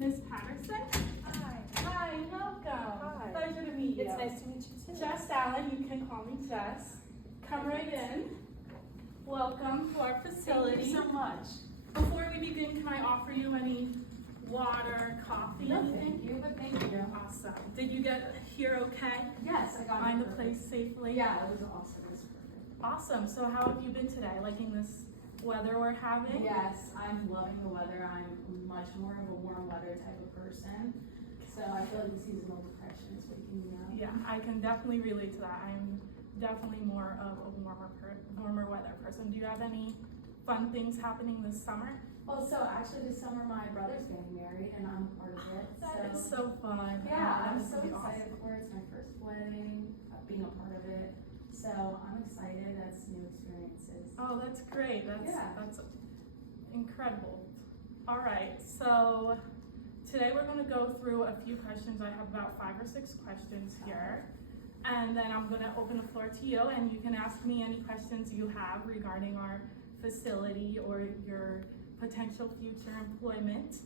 Miss Patterson. Hi. Hi, welcome. Hi. Pleasure to meet you. It's nice to meet you too. Jess Allen, you can call me Jess. Come right in. Welcome to our facility. Thank you so much. Before we begin, can I offer you any water, coffee, No, anything? thank you, but thank you. Awesome. Did you get here okay? Yes, I got Find it the perfect. place safely? Yeah, it was awesome. It was perfect. Awesome. So how have you been today? Liking this weather we're having? Yes, I'm loving the weather. I'm much more of a warm weather type of person. So I feel like the seasonal depression is waking me up. Yeah, I can definitely relate to that. I'm definitely more of a warmer weather person. Do you have any fun things happening this summer? Well, so actually this summer my brother's getting married and I'm part of it. That is so fun. Yeah, That I'm is so gonna be excited awesome. for it. It's my first wedding, being a part of it. So I'm excited. That's new experiences. Oh, that's great. Yeah. That's incredible. All right, so today we're going to go through a few questions. I have about 5 or 6 questions here. And then I'm going to open the floor to you, and you can ask me any questions you have regarding our facility or your potential future employment.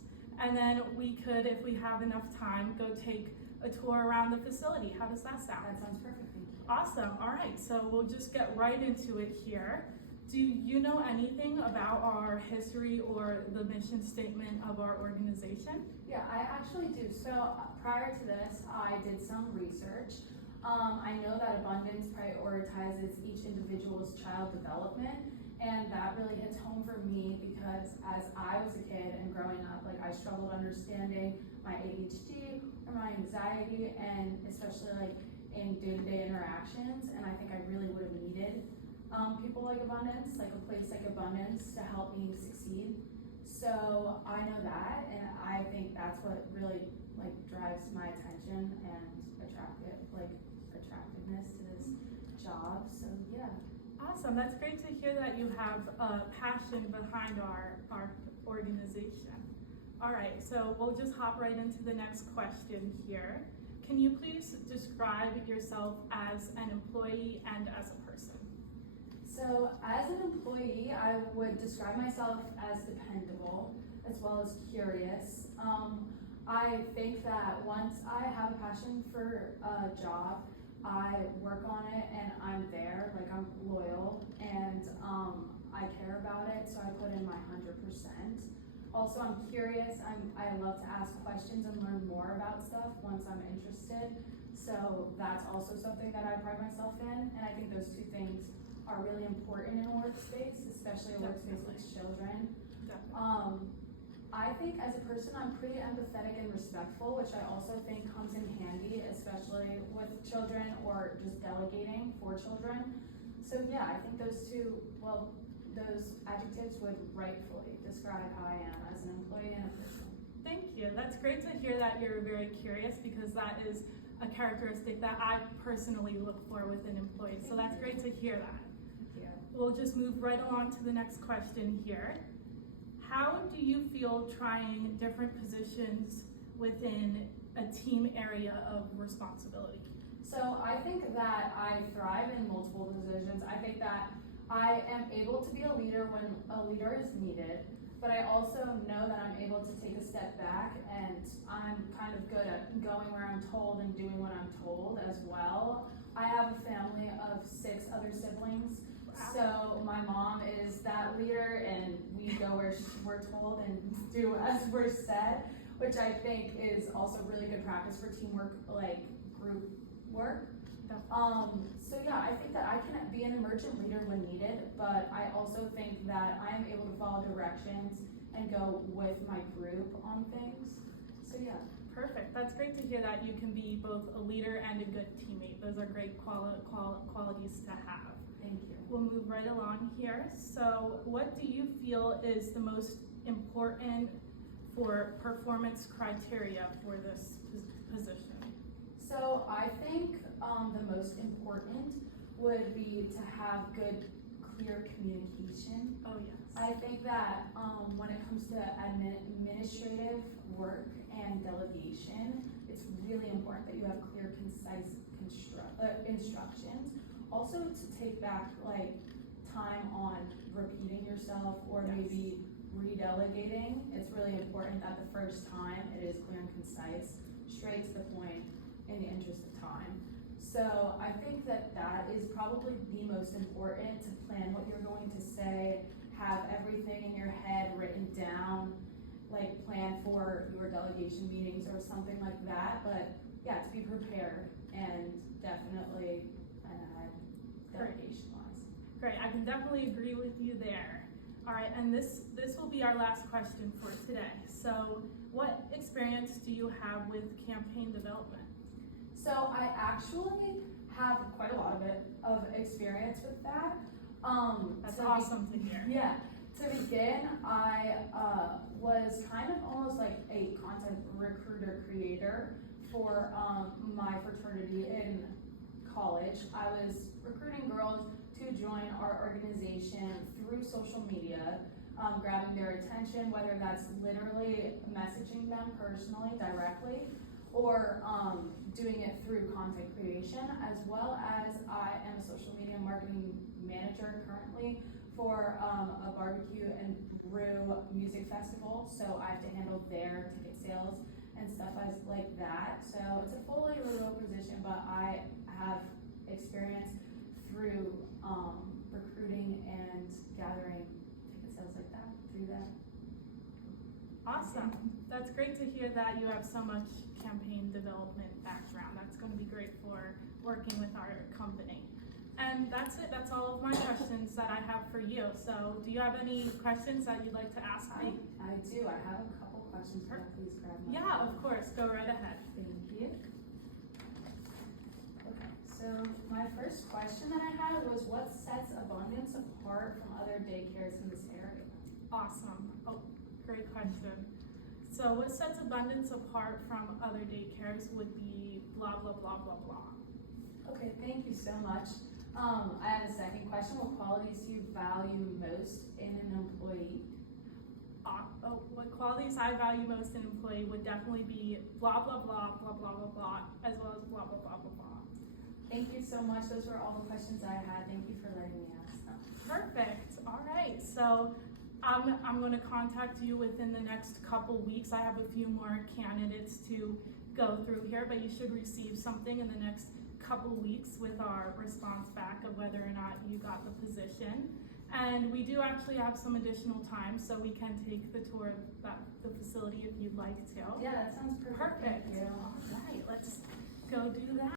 And then we could, if we have enough time, go take a tour around the facility. How does that sound? That sounds perfect. Thank you. Awesome. All right, so we'll just get right into it here. Do you know anything about our history or the mission statement of our organization? Yeah, I actually do. So prior to this, I did some research. I know that Abundance prioritizes each individual's child development, and that really hits home for me because as I was a kid and growing up, like I struggled understanding my ADHD or my anxiety, and especially like in day-to-day interactions, and I think I really would have needed people like Abundance, like a place like Abundance to help me succeed. So I know that, and I think that's what really like drives my attention and attractiveness to this job. So yeah. Awesome. That's great to hear that you have a passion behind our organization. All right, so we'll just hop right into the next question here. Can you please describe yourself as an employee and as a person? So as an employee, I would describe myself as dependable as well as curious. I think that once I have a passion for a job, I work on it and I'm there, like I'm loyal and I care about it, so I put in my 100%. Also, I'm curious. I love to ask questions and learn more about stuff once I'm interested. So that's also something that I pride myself in, and I think those two things are really important in a workspace, especially a workspace with children. Definitely. I think as a person, I'm pretty empathetic and respectful, which I also think comes in handy, especially with children or just delegating for children. So yeah, I think those adjectives would rightfully describe how I am as an employee and a person. Thank you. That's great to hear that you're very curious, because that is a characteristic that I personally look for with an employee. So that's great to hear that. Yeah. We'll just move right along to the next question here. How do you feel trying different positions within a team area of responsibility? So I think that I thrive in multiple positions. I think that I am able to be a leader when a leader is needed, but I also know that I'm able to take a step back, and I'm kind of good at going where I'm told and doing what I'm told as well. I have a family of 6 other siblings. So my mom is that leader, and we go where we're told and do as we're said, which I think is also really good practice for teamwork, like group work. So yeah, I think that I can be an emergent leader when needed, but I also think that I am able to follow directions and go with my group on things. So yeah. Perfect. That's great to hear that you can be both a leader and a good teammate. Those are great qualities to have. Thank you. We'll move right along here. So what do you feel is the most important for performance criteria for this position? So I think the most important would be to have good, clear communication. Oh, yes. I think that when it comes to administrative work and delegation, it's really important that you have clear, concise instructions. Also to take back like time on repeating yourself, or Yes. maybe redelegating, it's really important that the first time it is clear and concise, straight to the point, in the interest of time. So I think that that is probably the most important, to plan what you're going to say, have everything in your head written down, like plan for your delegation meetings or something like that, but yeah, to be prepared and definitely plan ahead delegation wise. Great, I can definitely agree with you there. All right, and this will be our last question for today. So what experience do you have with campaign development? So I actually have quite a lot of experience with that. That's to awesome to hear. Yeah, to begin, I was kind of almost like a content recruiter creator for my fraternity in college. I was recruiting girls to join our organization through social media, grabbing their attention, whether that's literally messaging them personally, directly, or doing it through content creation, as well as I am a social media marketing manager currently for a barbecue and brew music festival. So I have to handle their ticket sales and stuff as like that. So it's a fully remote position, but I have experience through recruiting and gathering ticket sales like that through that. Awesome. That's great to hear that you have so much campaign development background. That's going to be great for working with our company. And that's it. That's all of my questions that I have for you. So do you have any questions that you'd like to ask me? I do. I have a couple questions. Can I please grab my Yeah, phone? of course. Go right ahead. Thank you. Okay, so my first question that I had was, what sets Abundance apart from other daycares in this area? Awesome. Oh, great question. So what sets Abundance apart from other daycares would be blah, blah, blah, blah, blah. Okay, thank you so much. I have a second question. What qualities do you value most in an employee? What qualities I value most in an employee would definitely be blah, blah, blah, blah, blah, blah, blah, as well as blah, blah, blah, blah, blah. Thank you so much. Those were all the questions I had. Thank you for letting me ask them. Perfect. All right. So I'm going to contact you within the next couple weeks. I have a few more candidates to go through here, but you should receive something in the next couple weeks with our response back of whether or not you got the position. And we do actually have some additional time, so we can take the tour of the facility if you'd like to. Yeah, that sounds perfect. Perfect. Thank you. All right, let's go do that.